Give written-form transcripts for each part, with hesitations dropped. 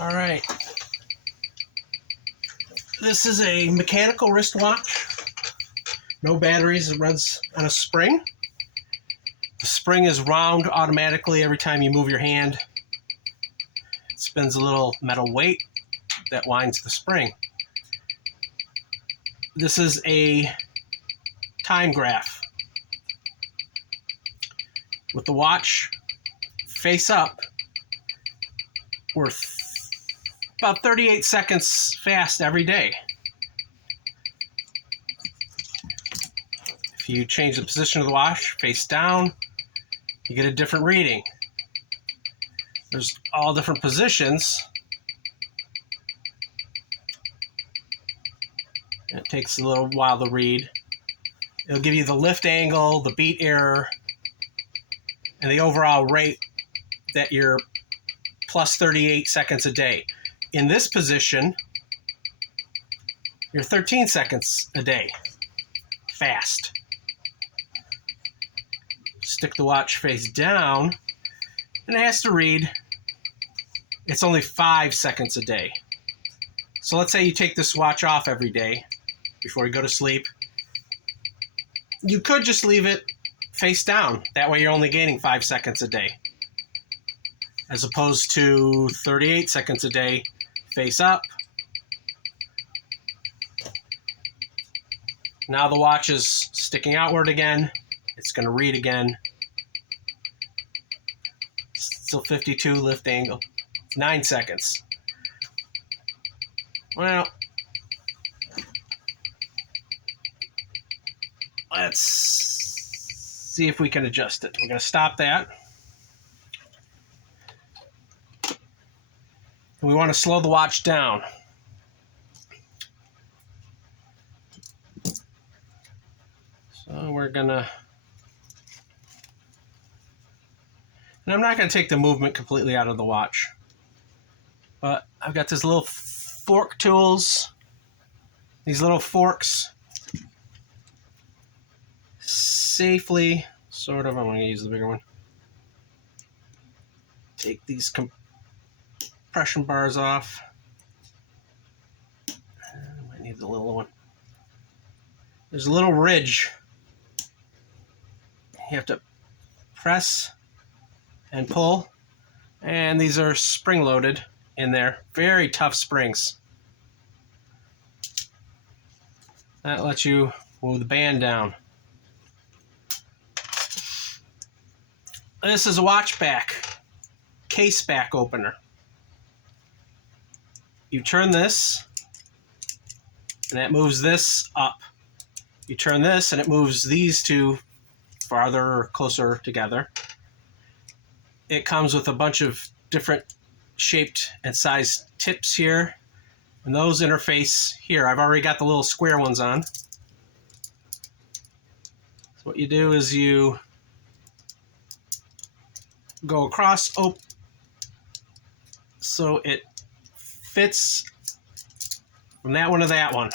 All right. This is a mechanical wristwatch. No batteries. It runs on a spring. The spring is round automatically every time you move your hand. It spins a little metal weight that winds the spring. This is a time graph. With the watch face up, we're about 38 seconds fast every day. If you change the position of the watch face down, you get a different reading. There's all different positions. It takes a little while to read. It'll give you the lift angle, the beat error, and the overall rate that you're plus 38 seconds a day. In this position, you're 13 seconds a day fast. Stick the watch face down, and it has to read. It's only 5 seconds a day. So let's say you take this watch off every day before you go to sleep. You could just leave it face down. That way you're only gaining 5 seconds a day, as opposed to 38 seconds a day face up. Now the watch is sticking outward again. It's going to read again. Still 52 lift angle. 9 seconds. Well, let's see if we can adjust it. We're going to stop that. We want to slow the watch down. So we're going to... And I'm not going to take the movement completely out of the watch. But I've got these little fork tools. These little forks. Safely, sort of, I'm going to use the bigger one. Take these compression bars off. I might need the little one. There's a little ridge. You have to press and pull. And these are spring loaded in there. Very tough springs. That lets you move the band down. This is a watch back, case back opener. You turn this, and that moves this up. You turn this, and it moves these two farther or closer together. It comes with a bunch of different shaped and sized tips here, and those interface here. I've already got the little square ones on. So what you do is you go across, so it fits from that one to that one,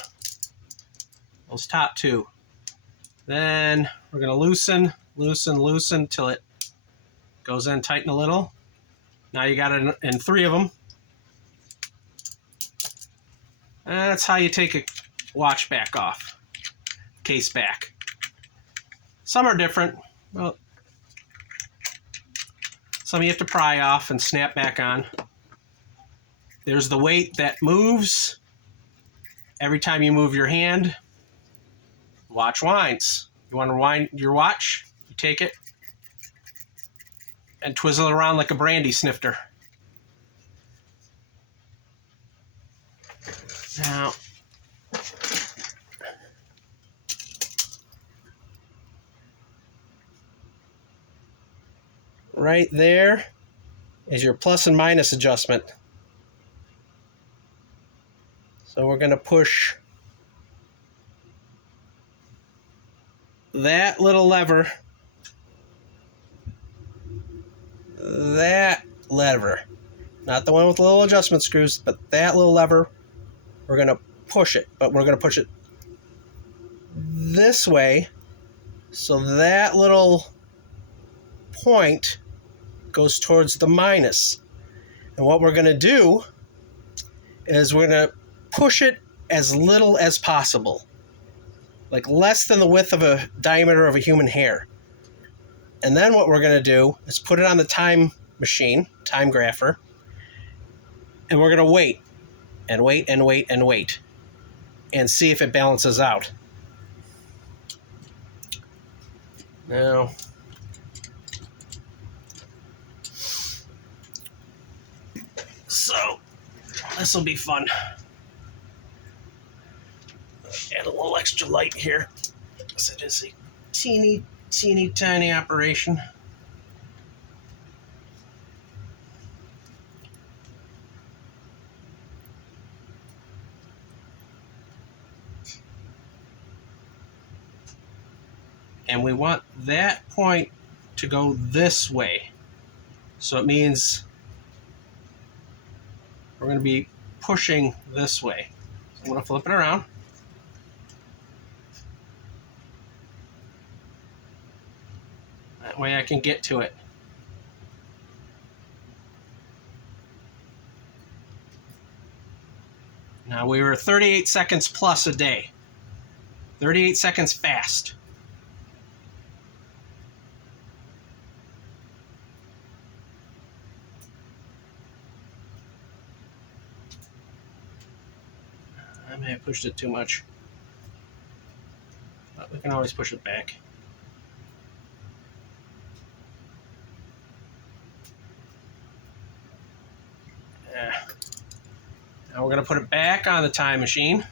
those top two. Then we're going to loosen till it goes in, tighten a little. Now you got it in 3 of them. And that's how you take a watch back off, case back. Some are different. Well, some you have to pry off and snap back on. There's the weight that moves. Every time you move your hand, watch winds. You want to wind your watch, you take it and twizzle it around like a brandy snifter. Now, right there is your plus and minus adjustment. So we're going to push that little lever, not the one with little adjustment screws, but that little lever, we're going to push it, but we're going to push it this way, so that little point goes towards the minus. And what we're going to do is we're going to push it as little as possible, like less than the width of a diameter of a human hair. And then what we're going to do is put it on the time machine, Timegrapher, and we're going to wait and wait and wait and wait and see if it balances out. Now, so this will be fun. Add a little extra light here. So it is a teeny tiny operation. And we want that point to go this way. So it means we're going to be pushing this way. So I'm going to flip it around. That way I can get to it. Now we were 38 seconds plus a day. 38 seconds fast. I may have pushed it too much, but we can always push it back. Now we're going to put it back on the time machine.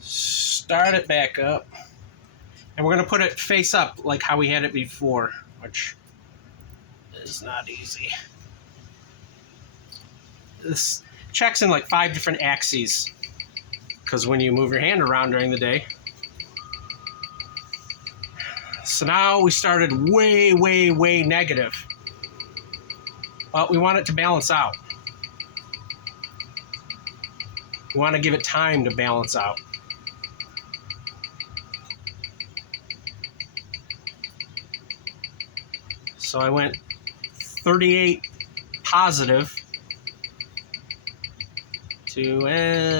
Start it back up. And we're going to put it face up like how we had it before, which is not easy. This checks in like 5 different axes, because when you move your hand around during the day. So now we started way negative. But we want it to balance out. We want to give it time to balance out. So I went 38 positive to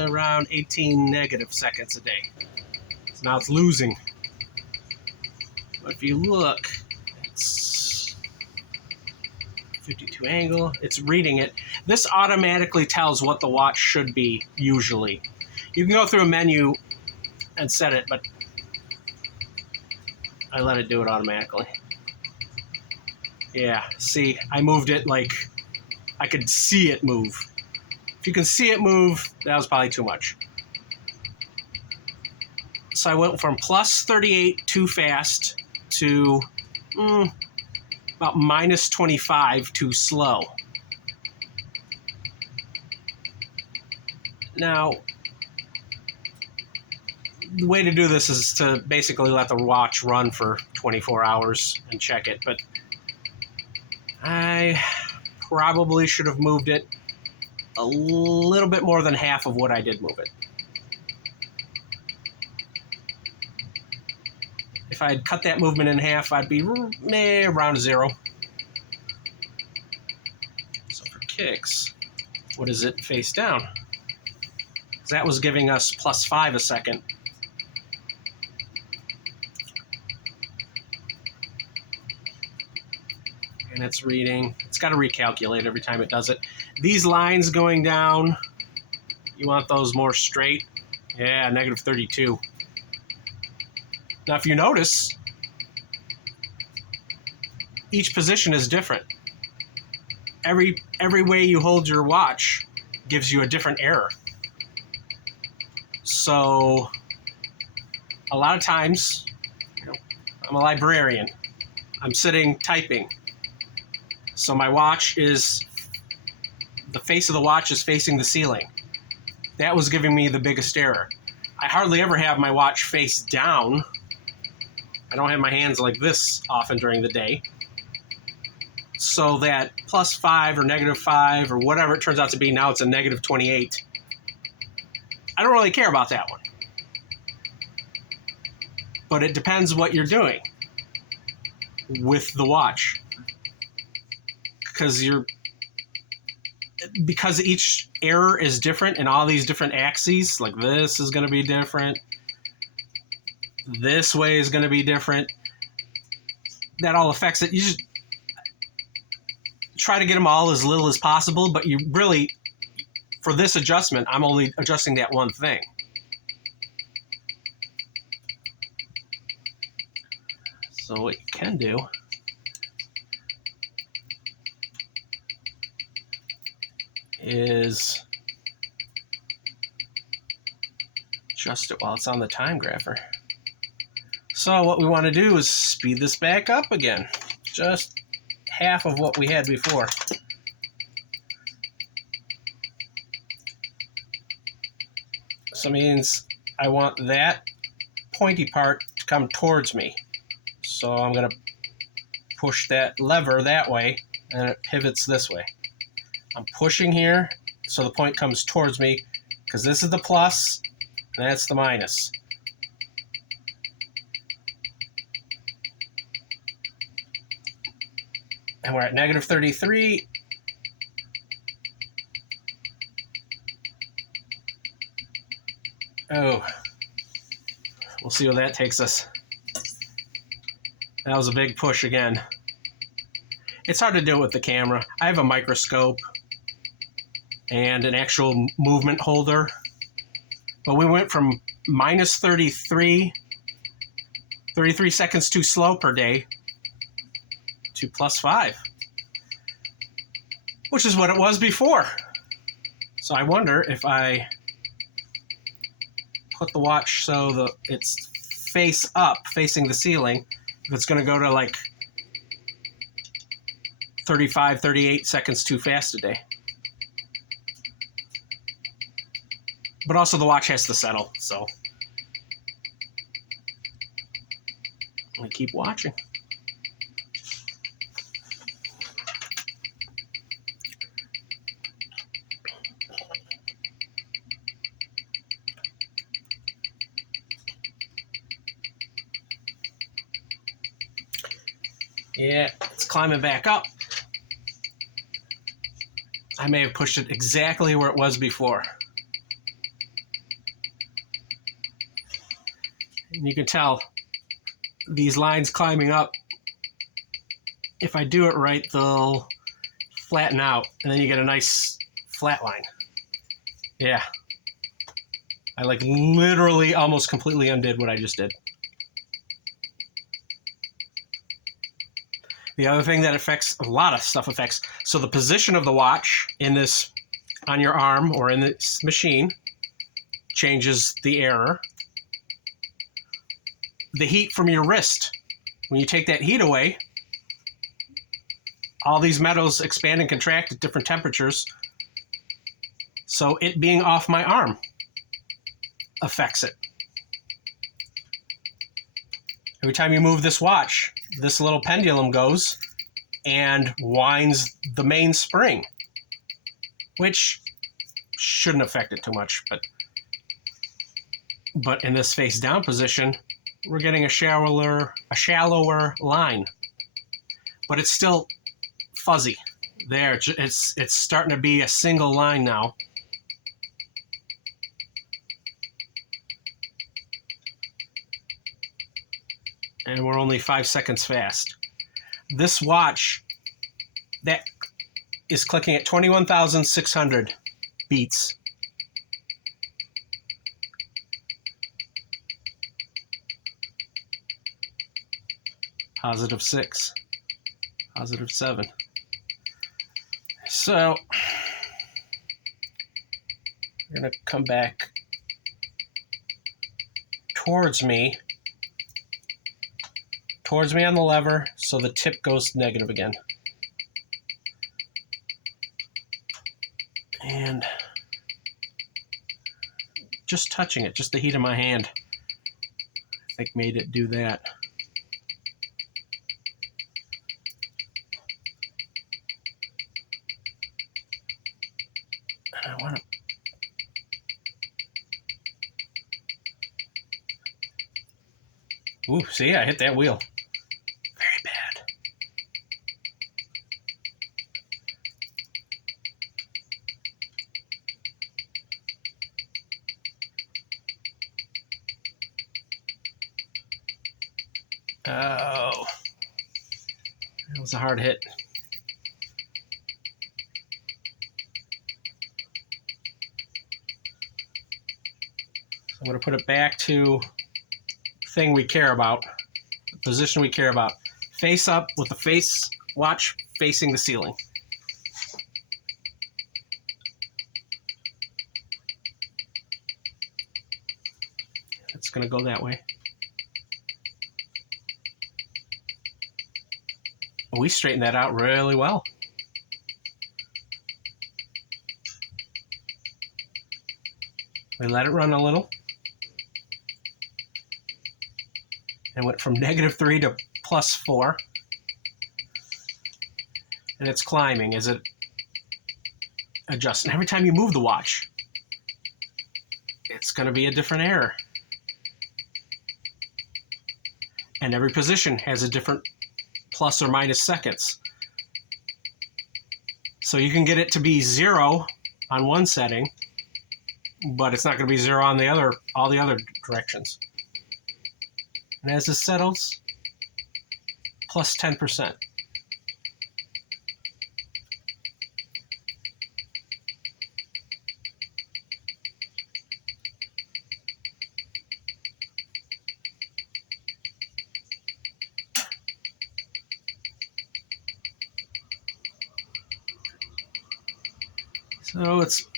around 18 negative seconds a day. So now it's losing. But if you look, it's 52 angle. It's reading it. This automatically tells what the watch should be usually. You can go through a menu and set it, but I let it do it automatically. Yeah, see, I moved it like I could see it move. If you can see it move, that was probably too much. So I went from plus 38 too fast to about minus 25 too slow. Now, the way to do this is to basically let the watch run for 24 hours and check it, but I probably should have moved it a little bit more than half of what I did move it. If I had cut that movement in half, I'd be around 0. So for kicks, what is it face down? That was giving us plus 5 a second. And it's reading. It's got to recalculate every time it does it. These lines going down, you want those more straight. Yeah, negative 32. Now, if you notice, each position is different. Every way you hold your watch gives you a different error. So, a lot of times, I'm a librarian. I'm sitting typing. So my watch is, the face of the watch is facing the ceiling. That was giving me the biggest error. I hardly ever have my watch face down. I don't have my hands like this often during the day. So that plus 5 or negative 5 or whatever it turns out to be, now it's a negative 28. I don't really care about that one. But it depends what you're doing with the watch. Because because each error is different in all these different axes, like this is going to be different, this way is going to be different, that all affects it. You just try to get them all as little as possible, but you really, for this adjustment, I'm only adjusting that one thing. So what you can do is adjust it while it's on the Timegrapher. So what we want to do is speed this back up again, just half of what we had before. So it means I want that pointy part to come towards me. So I'm going to push that lever that way, and it pivots this way. I'm pushing here so the point comes towards me, because this is the plus and that's the minus. And we're at negative 33. Oh, we'll see where that takes us. That was a big push again. It's hard to do it with the camera. I have a microscope and an actual movement holder. But we went from minus 33 seconds too slow per day, to plus 5, which is what it was before. So I wonder if I put the watch so it's face up, facing the ceiling, if it's going to go to like 35, 38 seconds too fast a day. But also the watch has to settle, so we keep watching. Yeah, it's climbing back up. I may have pushed it exactly where it was before. And you can tell these lines climbing up, if I do it right, they'll flatten out, and then you get a nice flat line. Yeah. I like literally almost completely undid what I just did. The other thing that affects, a lot of stuff affects, so the position of the watch in this, on your arm or in this machine, changes the error. The heat from your wrist, when you take that heat away, all these metals expand and contract at different temperatures. So it being off my arm affects it. Every time you move this watch, this little pendulum goes and winds the main spring, which shouldn't affect it too much, but in this face down position, we're getting a shallower line, but it's still fuzzy. There, it's starting to be a single line now. And we're only 5 seconds fast. This watch, that is clicking at 21,600 beats. Positive 6, positive 7. So we're going to come back towards me on the lever, so the tip goes negative again. And just touching it, just the heat of my hand, I think made it do that. And I want to ooh, see, I hit that wheel. Very bad. Oh, that was a hard hit. I'm going to put it back to the thing we care about, the position we care about. Face up with the face watch facing the ceiling. It's going to go that way. We straightened that out really well. We let it run a little. And went from -3 to +4. And it's climbing as it adjusts. And every time you move the watch, it's going to be a different error. And every position has a different plus or minus seconds. So you can get it to be 0 on one setting, but it's not going to be 0 on the other, all the other directions. And as it settles, plus 10%. So it's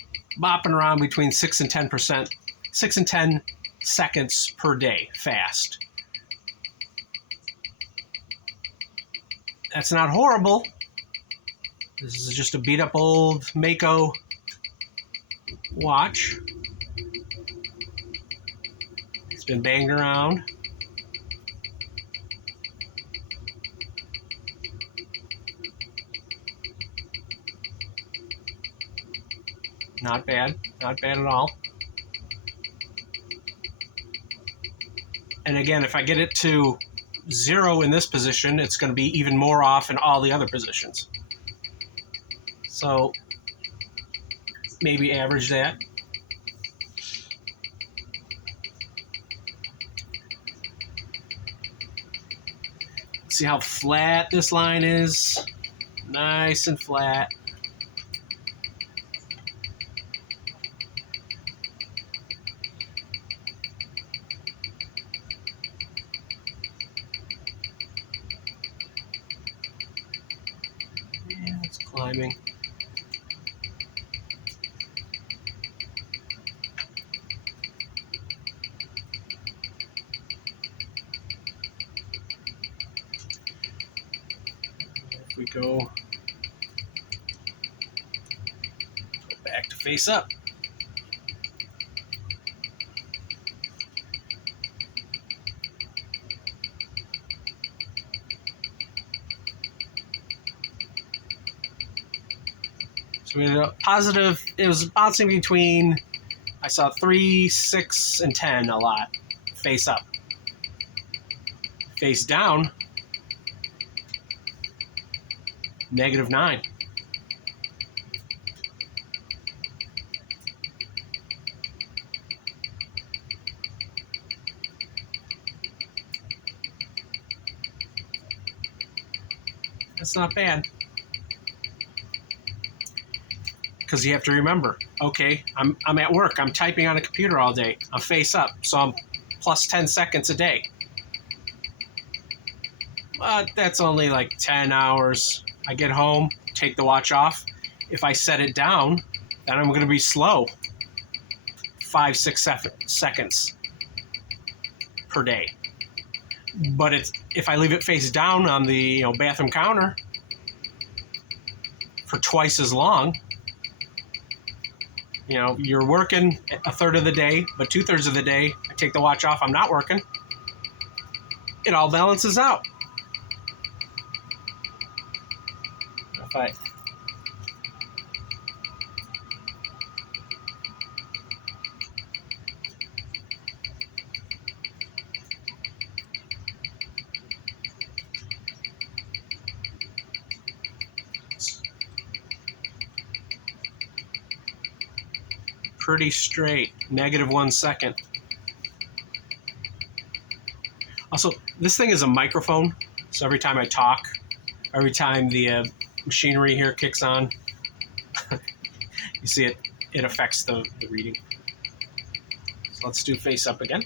bopping around between 6 and 10%, 6 and 10 seconds per day, fast. That's not horrible. This is just a beat up old Mako watch. It's been banged around. Not bad, not bad at all. And again, if I get it to 0 in this position, it's going to be even more off in all the other positions. So maybe average that. See how flat this line is? Nice and flat. Yeah, it's climbing. If we go back to face up. So we had a positive, it was bouncing between, I saw 3, 6, and 10 a lot, face up. Face down, -9. That's not bad. Because you have to remember, okay, I'm at work, I'm typing on a computer all day, I'm face up, so I'm plus 10 seconds a day. But that's only like 10 hours. I get home, take the watch off. If I set it down, then I'm going to be slow. 5, 6 seconds per day. But if I leave it face down on the bathroom counter for twice as long, you're working a third of the day, but 2/3 of the day, I take the watch off, I'm not working. It all balances out. If I pretty straight, -1 second. Also, This thing is a microphone, so every time I talk, every time the machinery here kicks on, you see it affects the reading. So let's do face up again.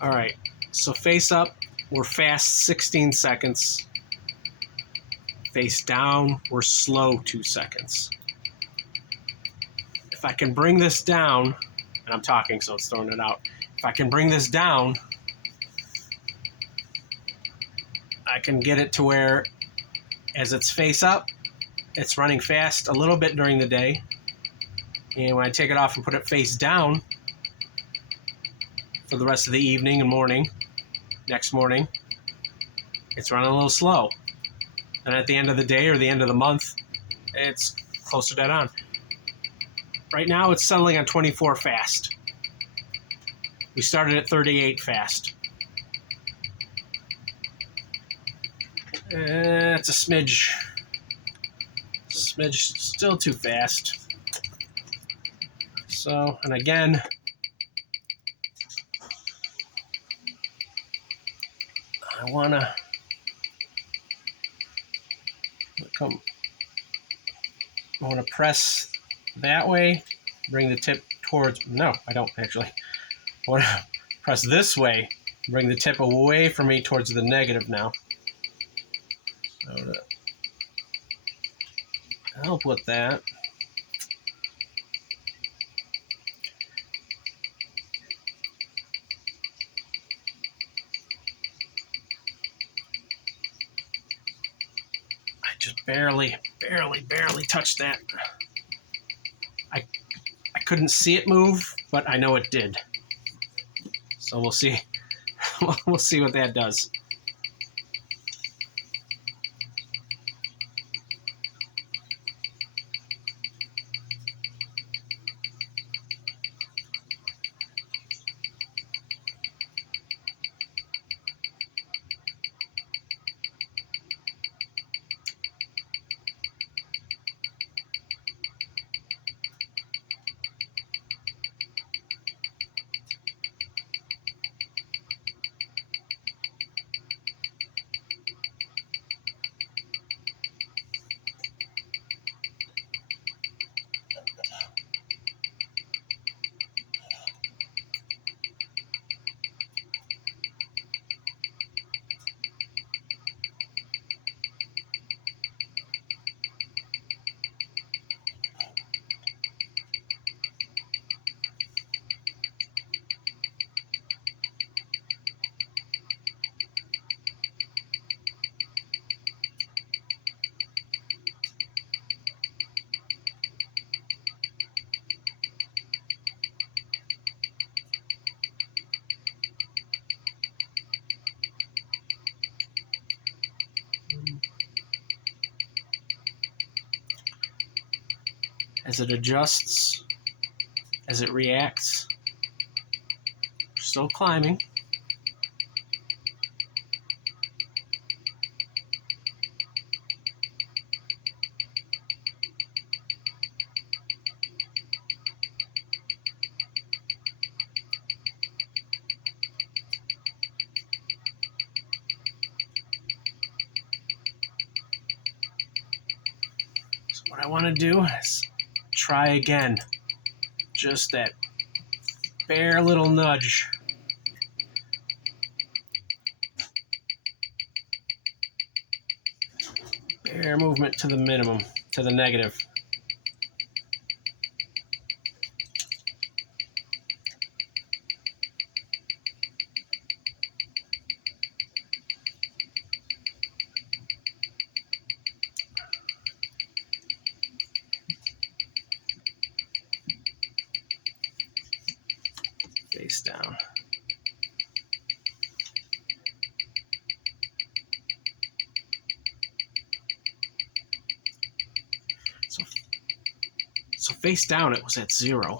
All right, so face up, we're fast 16 seconds. Face down, we're slow 2 seconds. If I can bring this down, and I'm talking so it's throwing it out. If I can bring this down, I can get it to where as it's face up, it's running fast a little bit during the day. And when I take it off and put it face down for the rest of the evening and morning, next morning, it's running a little slow. And at the end of the day or the end of the month, it's close to dead on. Right now it's settling on 24 fast. We started at 38 fast. It's a smidge still too fast. So, and again, I wanna press that way, bring the tip towards, no, I don't actually. I wanna press this way, bring the tip away from me towards the negative now. So to help with that, I just barely touched that. I couldn't see it move, but I know it did. So we'll see. We'll see what that does. As it adjusts, as it reacts, still climbing. I want to do is try again. Just that bare little nudge. Bare movement to the minimum, to the negative. Face down. So face down, it was at 0.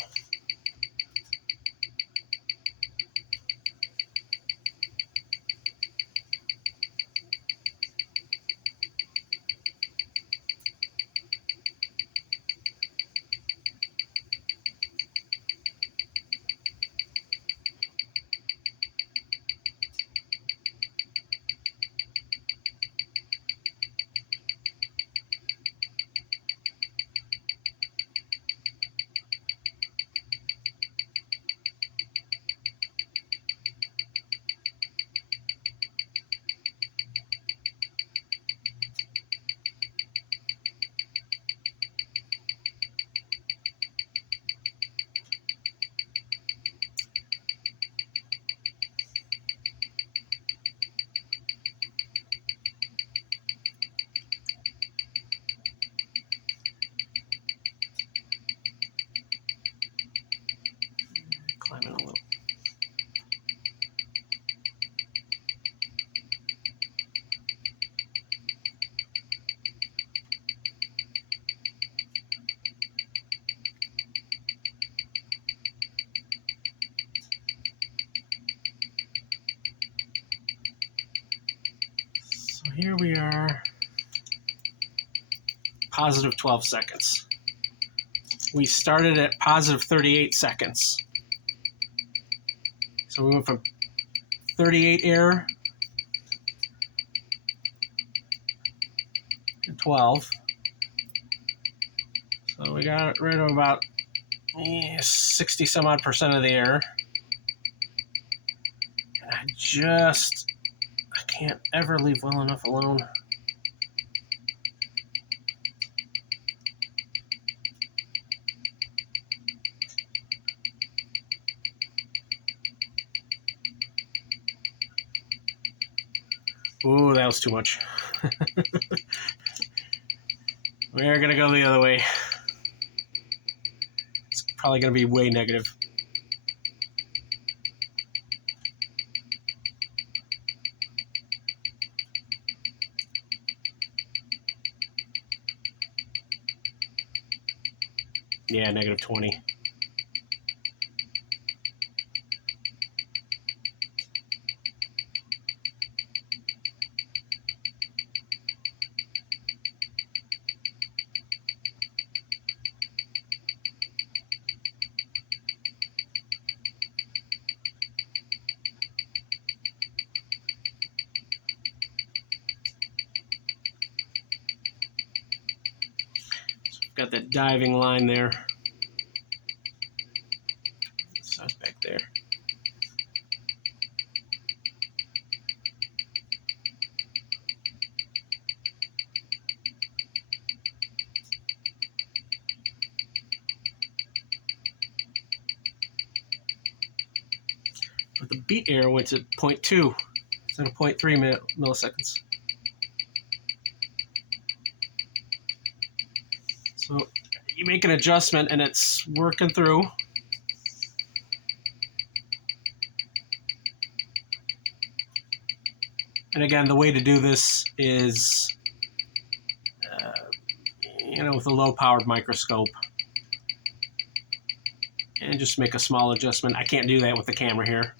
Climbing a little. So here we are, positive 12 seconds. We started at positive 38 seconds. So we went from 38 error to 12. So we got rid of about 60 some odd percent of the error. And I can't ever leave well enough alone. Ooh, that was too much. We're gonna go the other way. It's probably gonna be way negative. Yeah, negative 20. Got that diving line there. So it's back there. But the beat error went to 0.2 instead of 0.3 milliseconds. So you make an adjustment and it's working through. And again, the way to do this is, with a low-powered microscope. And just make a small adjustment. I can't do that with the camera here.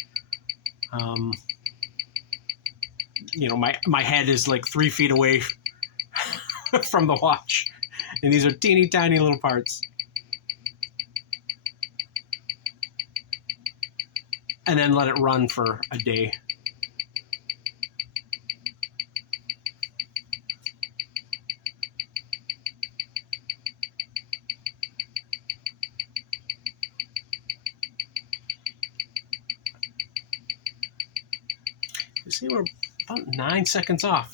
My head is like 3 feet away from the watch. And these are teeny tiny little parts. And then let it run for a day. See, we're about 9 seconds off.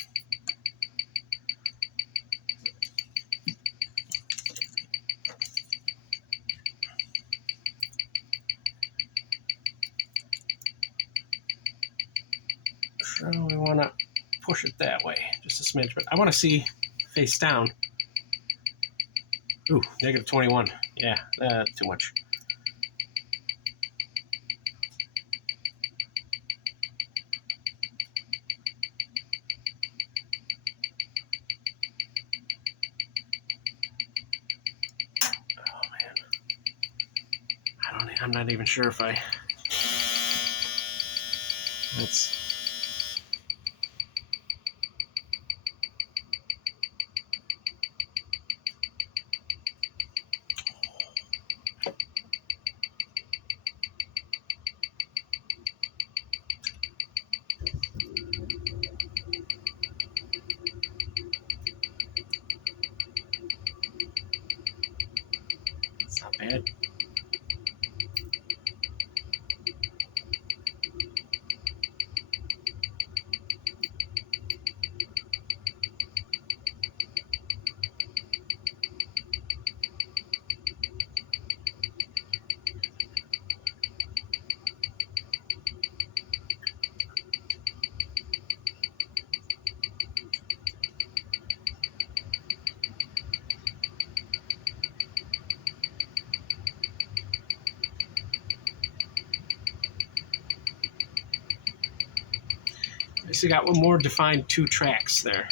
So we want to push it that way, just a smidge, but I want to see face down. Ooh, negative 21. Yeah, too much. Oh man, I'm not even sure if I. That's. It's not bad. I still got one more defined 2 tracks there.